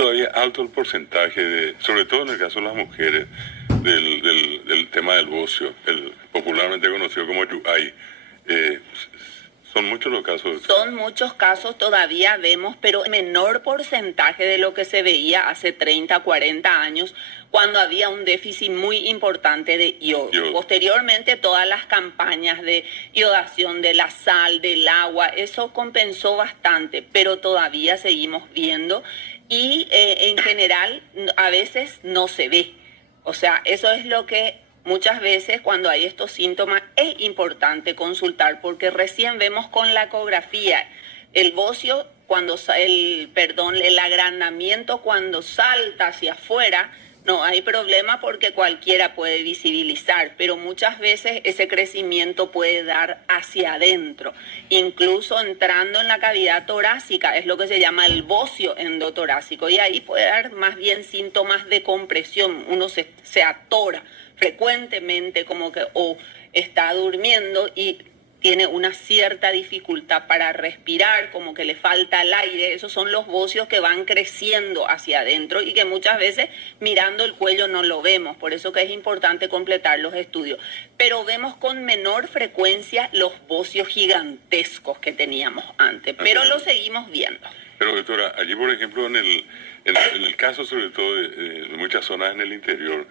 todavía alto el porcentaje, sobre todo en el caso de las mujeres, del tema del bocio, el popularmente conocido como yuay. Son muchos los casos. Son muchos casos, todavía vemos, pero menor porcentaje de lo que se veía hace 30, 40 años, cuando había un déficit muy importante de yodo. Posteriormente, todas las campañas de iodación de la sal, del agua, eso compensó bastante, pero todavía seguimos viendo y en general a veces no se ve. O sea, eso es lo que muchas veces cuando hay estos síntomas es importante consultar, porque recién vemos con la ecografía el bocio, el agrandamiento cuando salta hacia afuera, no hay problema porque cualquiera puede visibilizar, pero muchas veces ese crecimiento puede dar hacia adentro, incluso entrando en la cavidad torácica, es lo que se llama el bocio endotorácico, y ahí puede dar más bien síntomas de compresión, uno se atora frecuentemente como que o está durmiendo y tiene una cierta dificultad para respirar, como que le falta el aire. Esos son los bocios que van creciendo hacia adentro y que muchas veces mirando el cuello no lo vemos, por eso que es importante completar los estudios. Pero vemos con menor frecuencia los bocios gigantescos que teníamos antes, pero los seguimos viendo. Pero doctora, allí por ejemplo en el caso sobre todo de muchas zonas en el interior,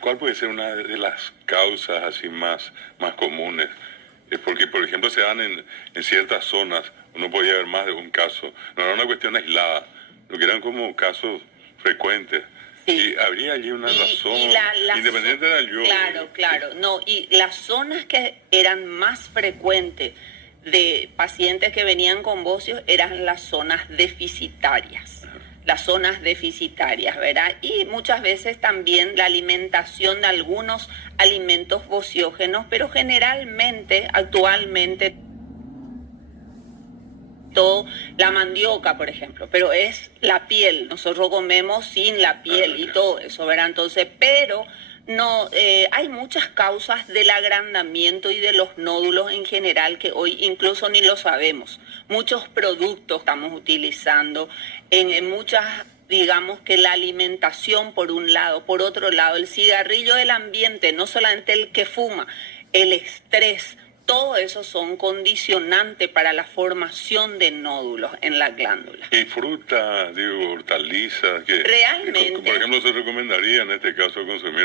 ¿cuál puede ser una de las causas así más comunes? Porque, por ejemplo, se dan en ciertas zonas, uno podía ver más de un caso, no era una cuestión aislada, lo que eran como casos frecuentes. Sí. Y habría allí una razón, independiente del yodo. Claro, no, y las zonas que eran más frecuentes de pacientes que venían con bocios eran las zonas deficitarias. Las zonas deficitarias, ¿verdad? Y muchas veces también la alimentación de algunos alimentos bociógenos, pero generalmente, actualmente, todo, la mandioca, por ejemplo, pero es la piel, nosotros comemos sin la piel y todo eso, ¿verdad? Entonces, pero no, hay muchas causas del agrandamiento y de los nódulos en general que hoy incluso ni lo sabemos. Muchos productos estamos utilizando, en muchas, digamos que la alimentación por un lado, por otro lado, el cigarrillo del ambiente, no solamente el que fuma, el estrés, todo eso son condicionantes para la formación de nódulos en la glándula. Y frutas, digo, hortalizas, que realmente, por ejemplo, se recomendaría en este caso consumir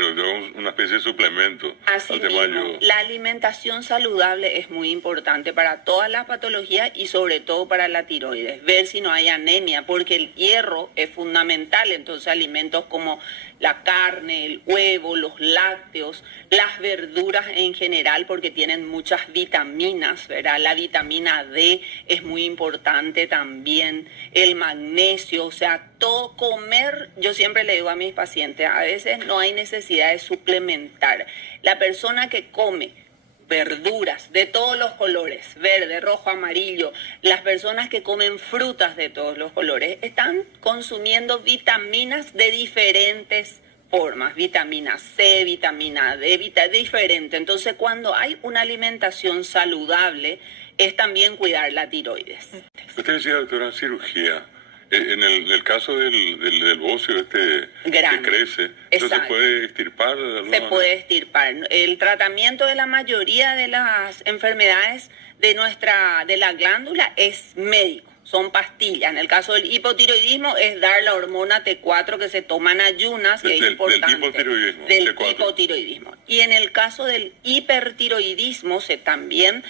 una especie de suplemento al tema yodo. La alimentación saludable es muy importante para todas las patologías y sobre todo para la tiroides. Ver si no hay anemia, porque el hierro es fundamental. Entonces, alimentos como la carne, el huevo, los lácteos, las verduras en general, porque tienen muchas vitaminas, ¿verdad? La vitamina D es muy importante también, el magnesio, o sea, todo comer, yo siempre le digo a mis pacientes, a veces no hay necesidad de suplementar. La persona que come verduras de todos los colores, verde, rojo, amarillo, las personas que comen frutas de todos los colores, están consumiendo vitaminas de diferentes formas, vitamina C, vitamina D, diferente. Entonces, cuando hay una alimentación saludable, es también cuidar la tiroides. Usted decía, doctora, cirugía. En el caso del bocio que crece, ¿eso se puede extirpar? Se puede extirpar. El tratamiento de la mayoría de las enfermedades de la glándula es médico. Son pastillas. En el caso del hipotiroidismo es dar la hormona T4 que se toma en ayunas, que es importante. Del hipotiroidismo. Y en el caso del hipertiroidismo también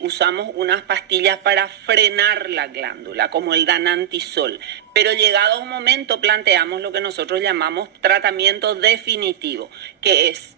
usamos unas pastillas para frenar la glándula, como el danantisol. Pero llegado a un momento planteamos lo que nosotros llamamos tratamiento definitivo, que es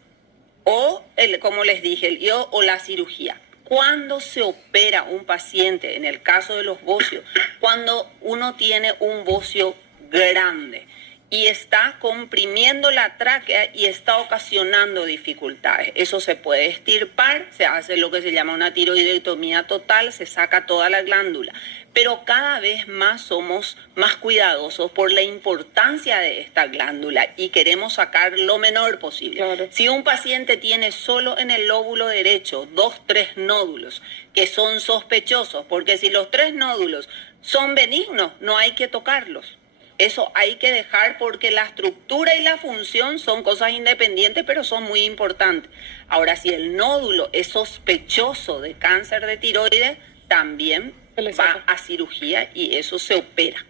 como les dije, el IO o la cirugía. Cuando se opera un paciente, en el caso de los bocios, cuando uno tiene un bocio grande y está comprimiendo la tráquea y está ocasionando dificultades, eso se puede extirpar, se hace lo que se llama una tiroidectomía total, se saca toda la glándula. Pero cada vez más somos más cuidadosos por la importancia de esta glándula y queremos sacar lo menor posible. Claro. Si un paciente tiene solo en el lóbulo derecho 2, 3 nódulos que son sospechosos, porque si los 3 nódulos son benignos, no hay que tocarlos. Eso hay que dejar porque la estructura y la función son cosas independientes, pero son muy importantes. Ahora, si el nódulo es sospechoso de cáncer de tiroides, también va a cirugía y eso se opera.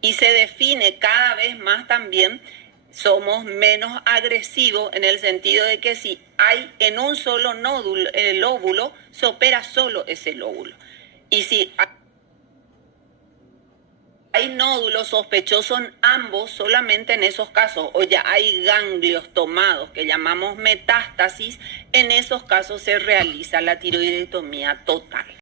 Y se define cada vez más también, somos menos agresivos en el sentido de que si hay en un solo nódulo, el lóbulo, se opera solo ese lóbulo. Y si hay nódulos sospechosos en ambos, solamente en esos casos, o ya hay ganglios tomados que llamamos metástasis, en esos casos se realiza la tiroidectomía total.